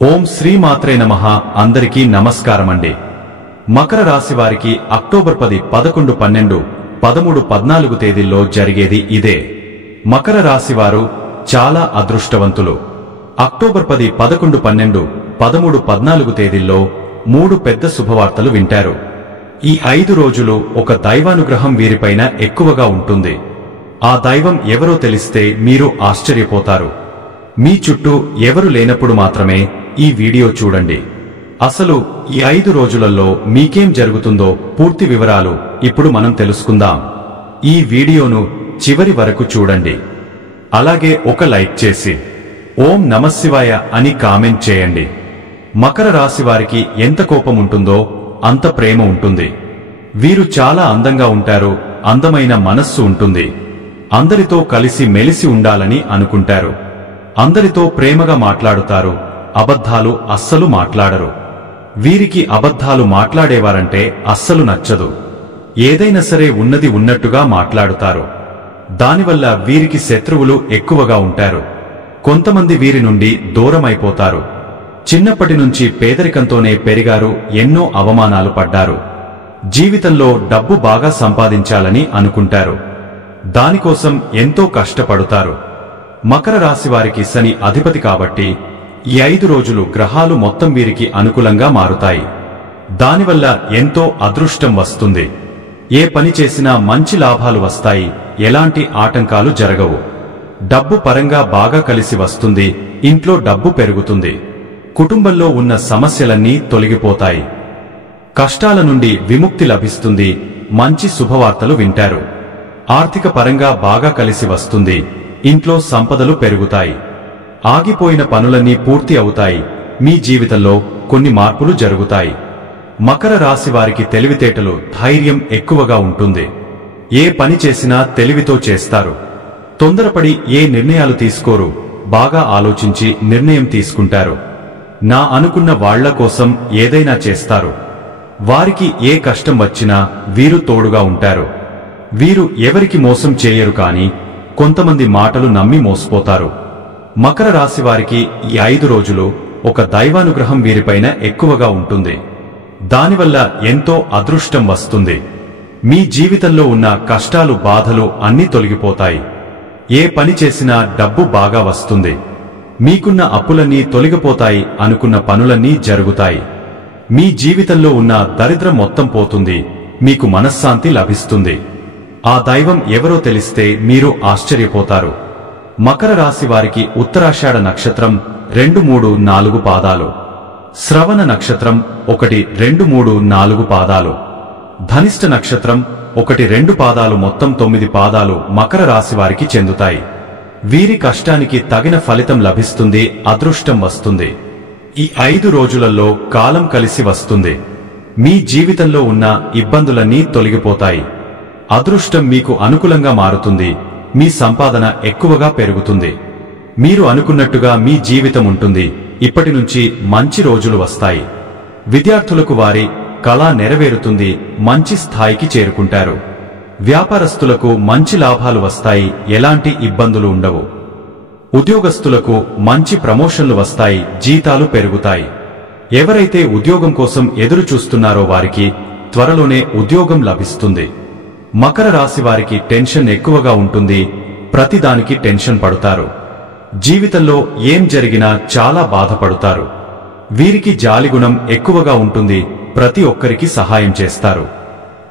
ఓం శ్రీమాత్రే నమః. అందరికీ నమస్కారమండి. మకర రాశి వారికి అక్టోబర్ 10, 11, 12, 13, 14 తేదీల్లో జరిగేది ఇదే. మకర రాశి వారు చాలా అదృష్టవంతులు. అక్టోబర్ 10, 11, 12, 13, 14 తేదీల్లో 3 పెద్ద శుభవార్తలు వింటారు. ఈ 5 రోజులు ఒక దైవానుగ్రహం వీరిపైన ఎక్కువగా ఉంటుంది. ఆ దైవం ఎవరో తెలిస్తే మీరు ఆశ్చర్యపోతారు. మీ చుట్టూ ఎవరు లేనప్పుడు మాత్రమే ఈ వీడియో చూడండి. అసలు ఈ 5 రోజులలో మీకేం జరుగుతుందో పూర్తి వివరాలు ఇప్పుడు మనం తెలుసుకుందాం. ఈ వీడియోను చివరి వరకు చూడండి. అలాగే ఒక లైక్ చేసి ఓం నమఃశివాయ అని కామెంట్ చేయండి. మకర రాశి వారికి ఎంత కోపం ఉంటుందో అంత ప్రేమ ఉంటుంది. వీరు చాలా అందంగా ఉంటారు. అందమైన మనస్సు ఉంటుంది. అందరితో కలిసి మెలిసి ఉండాలని అనుకుంటారు. అందరితో ప్రేమగా మాట్లాడుతారు. అబద్ధాలు అస్సలు మాట్లాడరు. వీరికి అబద్ధాలు మాట్లాడేవారంటే అస్సలు నచ్చదు. ఏదైనా సరే ఉన్నది ఉన్నట్టుగా మాట్లాడుతారు. దానివల్ల వీరికి శత్రువులు ఎక్కువగా ఉంటారు. కొంతమంది వీరి నుండి దూరమైపోతారు. చిన్నప్పటి నుంచి పేదరికంతోనే పెరిగారు. ఎన్నో అవమానాలు పడ్డారు. జీవితంలో డబ్బు బాగా సంపాదించాలని అనుకుంటారు. దానికోసం ఎంతో కష్టపడుతారు. మకర రాశి వారికి శని అధిపతి కాబట్టి ఈ 5 రోజులు గ్రహాలు మొత్తం వీరికి అనుకూలంగా మారుతాయి. దానివల్ల ఎంతో అదృష్టం వస్తుంది. ఏ పని చేసినా మంచి లాభాలు వస్తాయి. ఎలాంటి ఆటంకాలు జరగవు. డబ్బు పరంగా బాగా కలిసి వస్తుంది. ఇంట్లో డబ్బు పెరుగుతుంది. కుటుంబంలో ఉన్న సమస్యలన్నీ తొలగిపోతాయి. కష్టాల నుండి విముక్తి లభిస్తుంది. మంచి శుభవార్తలు వింటారు. ఆర్థిక పరంగా బాగా కలిసి వస్తుంది. ఇంట్లో సంపదలు పెరుగుతాయి. ఆగిపోయిన పనులన్నీ పూర్తి అవుతాయి. మీ జీవితంలో కొన్ని మార్పులు జరుగుతాయి. మకర రాశి వారికి తెలివితేటలు, ధైర్యం ఎక్కువగా ఉంటుంది. ఏ పని చేసినా తెలివితో చేస్తారు. తొందరపడి ఏ నిర్ణయాలు తీసుకోరు. బాగా ఆలోచించి నిర్ణయం తీసుకుంటారు. నా అనుకున్న వాళ్ల కోసం ఏదైనా చేస్తారు. వారికి ఏ కష్టం వచ్చినా వీరు తోడుగా ఉంటారు. వీరు ఎవరికి మోసం చేయరు. కానీ కొంతమంది మాటలు నమ్మి మోసపోతారు. మకర రాశి వారికి ఈ 5 రోజులు ఒక దైవానుగ్రహం వీరిపైన ఎక్కువగా ఉంటుంది. దానివల్ల ఎంతో అదృష్టం వస్తుంది. మీ జీవితంలో ఉన్న కష్టాలు, బాధలు అన్నీ తొలగిపోతాయి. ఏ పని చేసినా డబ్బు బాగా వస్తుంది. మీకున్న అప్పులన్నీ తొలగిపోతాయి. అనుకున్న పనులన్నీ జరుగుతాయి. మీ జీవితంలో ఉన్న దరిద్రం మొత్తం పోతుంది. మీకు మనశ్శాంతి లభిస్తుంది. ఆ దైవం ఎవరో తెలిస్తే మీరు ఆశ్చర్యపోతారు. మకర రాశి వారికి ఉత్తరాషాఢ నక్షత్రం 2, 3, 4 పాదాలు, శ్రవణ నక్షత్రం 1, 2, 3, 4 పాదాలు, ధనిష్ట నక్షత్రం 1, 2 పాదాలు, మొత్తం 9 పాదాలు మకర రాశి వారికి చెందుతాయి. వీరి కష్టానికి తగిన ఫలితం లభిస్తుంది. అదృష్టం వస్తుంది. ఈ 5 రోజులలో కాలం కలిసి వస్తుంది. మీ జీవితంలో ఉన్న ఇబ్బందులన్నీ తొలగిపోతాయి. అదృష్టం మీకు అనుకూలంగా మారుతుంది. మీ సంపాదన ఎక్కువగా పెరుగుతుంది. మీరు అనుకున్నట్టుగా మీ జీవితం ఉంటుంది. ఇప్పటి నుంచి మంచి రోజులు వస్తాయి. విద్యార్థులకు వారి కళ నెరవేరుతుంది. మంచి స్థాయికి చేరుకుంటారు. వ్యాపారస్తులకు మంచి లాభాలు వస్తాయి. ఎలాంటి ఇబ్బందులు ఉండవు. ఉద్యోగస్తులకు మంచి ప్రమోషన్లు వస్తాయి. జీతాలు పెరుగుతాయి. ఎవరైతే ఉద్యోగం కోసం ఎదురు చూస్తున్నారో వారికి త్వరలోనే ఉద్యోగం లభిస్తుంది. మకర రాశి వారికి టెన్షన్ ఎక్కువగా ఉంటుంది. ప్రతిదానికి టెన్షన్ పడుతారు. జీవితంలో ఏం జరిగినా చాలా బాధపడుతారు. వీరికి జాలిగుణం ఎక్కువగా ఉంటుంది. ప్రతి ఒక్కరికి సహాయం చేస్తారు.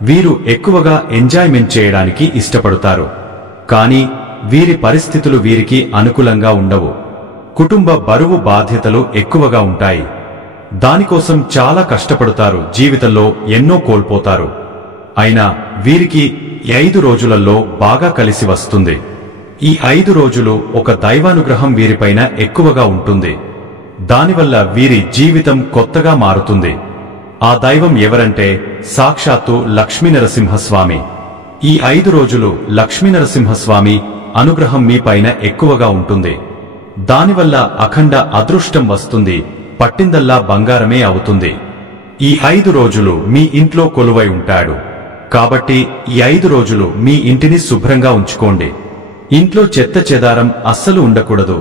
వీరు ఎక్కువగా ఎంజాయ్మెంట్ చేయడానికి ఇష్టపడతారు. కానీ వీరి పరిస్థితులు వీరికి అనుకూలంగా ఉండవు. కుటుంబ బరువు, బాధ్యతలు ఎక్కువగా ఉంటాయి. దానికోసం చాలా కష్టపడతారు. జీవితంలో ఎన్నో కోల్పోతారు. అయినా వీరికి ఈ 5 రోజులలో బాగా కలిసి వస్తుంది. ఈ 5 రోజులు ఒక దైవానుగ్రహం వీరిపైన ఎక్కువగా ఉంటుంది. దానివల్ల వీరి జీవితం కొత్తగా మారుతుంది. ఆ దైవం ఎవరంటే సాక్షాత్తు లక్ష్మీనరసింహస్వామి. ఈ 5 రోజులు లక్ష్మీనరసింహస్వామి అనుగ్రహం మీ పైన ఎక్కువగా ఉంటుంది. దానివల్ల అఖండ అదృష్టం వస్తుంది. పట్టిందల్లా బంగారమే అవుతుంది. ఈ 5 రోజులు మీ ఇంట్లో కొలువై ఉంటాడు. కాబట్టి ఈ 5 రోజులు మీ ఇంటిని శుభ్రంగా ఉంచుకోండి. ఇంట్లో చెత్త చెదారం అస్సలు ఉండకూడదు.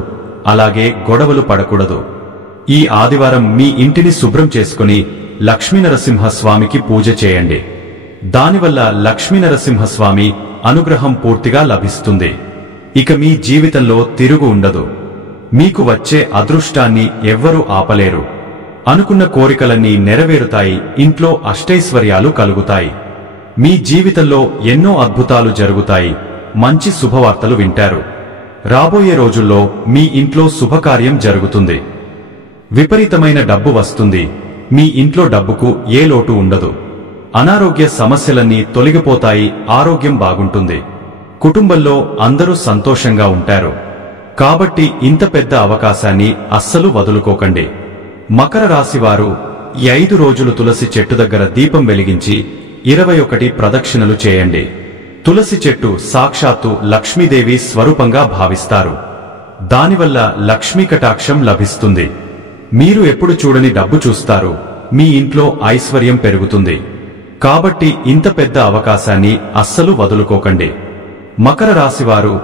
అలాగే గొడవలు పడకూడదు. ఈ ఆదివారం మీ ఇంటిని శుభ్రం చేసుకుని లక్ష్మీనరసింహస్వామికి పూజ చేయండి. దానివల్ల లక్ష్మీనరసింహస్వామి అనుగ్రహం పూర్తిగా లభిస్తుంది. ఇక మీ జీవితంలో తిరుగు ఉండదు. మీకు వచ్చే అదృష్టాన్ని ఎవ్వరూ ఆపలేరు. అనుకున్న కోరికలన్నీ నెరవేరుతాయి. ఇంట్లో అష్టైశ్వర్యాలు కలుగుతాయి. మీ జీవితంలో ఎన్నో అద్భుతాలు జరుగుతాయి. మంచి శుభవార్తలు వింటారు. రాబోయే రోజుల్లో మీ ఇంట్లో శుభకార్యం జరుగుతుంది. విపరీతమైన డబ్బు వస్తుంది. మీ ఇంట్లో డబ్బుకు ఏ లోటు ఉండదు. అనారోగ్య సమస్యలన్నీ తొలగిపోతాయి. ఆరోగ్యం బాగుంటుంది. కుటుంబంలో అందరూ సంతోషంగా ఉంటారు. కాబట్టి ఇంత పెద్ద అవకాశాన్ని అస్సలు వదులుకోకండి. మకర రాశివారు ఈ 5 రోజులు తులసి చెట్టు దగ్గర దీపం వెలిగించి 21 ప్రదక్షిణలు చేయండి. తులసి చెట్టు సాక్షాత్తు లక్ష్మీదేవి స్వరూపంగా భావిస్తారు. దానివల్ల లక్ష్మీ కటాక్షం లభిస్తుంది. మీరు ఎప్పుడు చూడని డబ్బు చూస్తారు. మీ ఇంట్లో ఐశ్వర్యం పెరుగుతుంది. కాబట్టి ఇంత పెద్ద అవకాశాన్ని అస్సలు వదులుకోకండి. మకర రాశివారు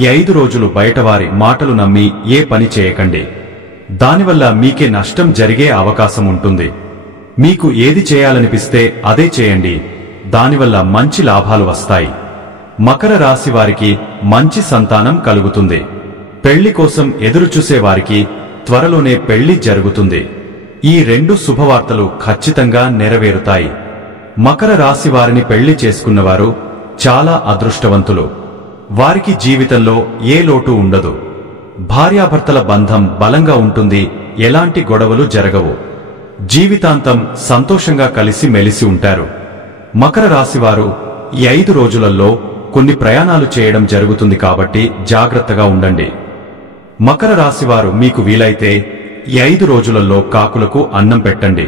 ఈ 5 రోజులు బయటవారి మాటలు నమ్మి ఏ పని చేయకండి. దానివల్ల మీకే నష్టం జరిగే అవకాశం ఉంటుంది. మీకు ఏది చేయాలనిపిస్తే అదే చేయండి. దానివల్ల మంచి లాభాలు వస్తాయి. మకర రాశి వారికి మంచి సంతానం కలుగుతుంది. పెళ్లి కోసం ఎదురుచూసే వారికి త్వరలోనే పెళ్లి జరుగుతుంది. ఈ 2 శుభవార్తలు ఖచ్చితంగా నెరవేరుతాయి. మకర రాశి వారిని పెళ్లి చేసుకున్నవారు చాలా అదృష్టవంతులు. వారికి జీవితంలో ఏ లోటు ఉండదు. భార్యాభర్తల బంధం బలంగా ఉంటుంది. ఎలాంటి గొడవలు జరగవు. జీవితాంతం సంతోషంగా కలిసి మెలిసి ఉంటారు. మకర రాశివారు ఈ 5 రోజులలో కొన్ని ప్రయాణాలు చేయడం జరుగుతుంది. కాబట్టి జాగ్రత్తగా ఉండండి. మకర రాశివారు మీకు వీలైతే ఈ 5 రోజులలో కాకులకు అన్నం పెట్టండి.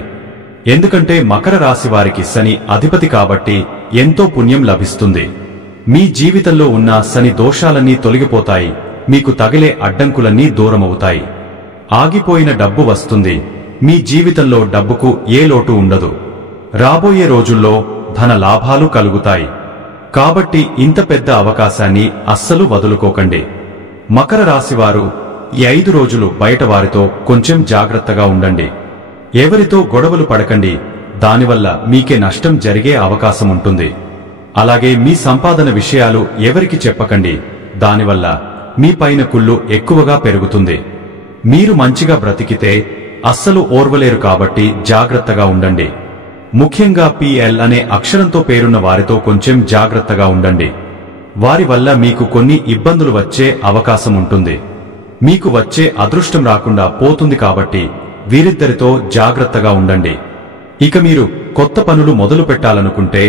ఎందుకంటే మకర రాశి వారికి శని అధిపతి కాబట్టి ఎంతో పుణ్యం లభిస్తుంది. మీ జీవితంలో ఉన్న శని దోషాలన్నీ తొలగిపోతాయి. మీకు తగిలే అడ్డంకులన్నీ దూరమవుతాయి. ఆగిపోయిన డబ్బు వస్తుంది. మీ జీవితంలో డబ్బుకు ఏ లోటు ఉండదు. రాబోయే రోజుల్లో ధన లాభాలు కలుగుతాయి. కాబట్టి ఇంత పెద్ద అవకాశాన్ని అస్సలు వదులుకోకండి. మకర రాశివారు ఈ 5 రోజులు బయట వారితో కొంచెం జాగ్రత్తగా ఉండండి. ఎవరితో గొడవలు పడకండి. దానివల్ల మీకే నష్టం జరిగే అవకాశం ఉంటుంది. అలాగే మీ సంపాదన విషయాలు ఎవరికి చెప్పకండి. దానివల్ల మీ పైన కుళ్ళు ఎక్కువగా పెరుగుతుంది. మీరు మంచిగా బ్రతికితే అస్సలు ఓర్వలేరు. కాబట్టి జాగ్రత్తగా ఉండండి. ముఖ్యంగా PL అనే అక్షరంతో పేరున్న వారితో కొంచెం జాగ్రత్తగా ఉండండి. వారి వల్ల మీకు కొన్ని ఇబ్బందులు వచ్చే అవకాశం ఉంటుంది. మీకు వచ్చే అదృష్టం రాకుండా పోతుంది. కాబట్టి వీరిద్దరితో జాగ్రత్తగా ఉండండి. ఇక మీరు కొత్త పనులు మొదలు పెట్టాలనుకుంటే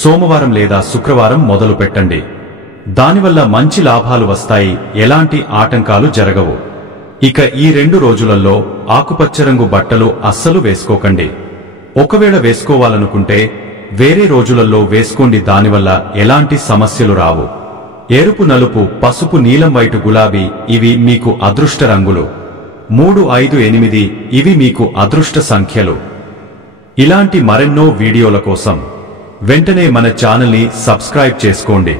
సోమవారం లేదా శుక్రవారం మొదలు పెట్టండి. దానివల్ల మంచి లాభాలు వస్తాయి. ఎలాంటి ఆటంకాలు జరగవు. ఇక ఈ 2 రోజులలో ఆకుపచ్చ రంగు బట్టలు అస్సలు వేసుకోకండి. ఒకవేళ వేసుకోవాలనుకుంటే వేరే రోజులలో వేసుకోండి. దానివల్ల ఎలాంటి సమస్యలు రావు. ఎరుపు, నలుపు, పసుపు, నీలం, వైటు, గులాబీ ఇవి మీకు అదృష్ట రంగులు. 3, 5, 8 ఇవి మీకు అదృష్ట సంఖ్యలు. ఇలాంటి మరెన్నో వీడియోల కోసం వెంటనే మన ఛానల్ని సబ్స్క్రైబ్ చేసుకోండి.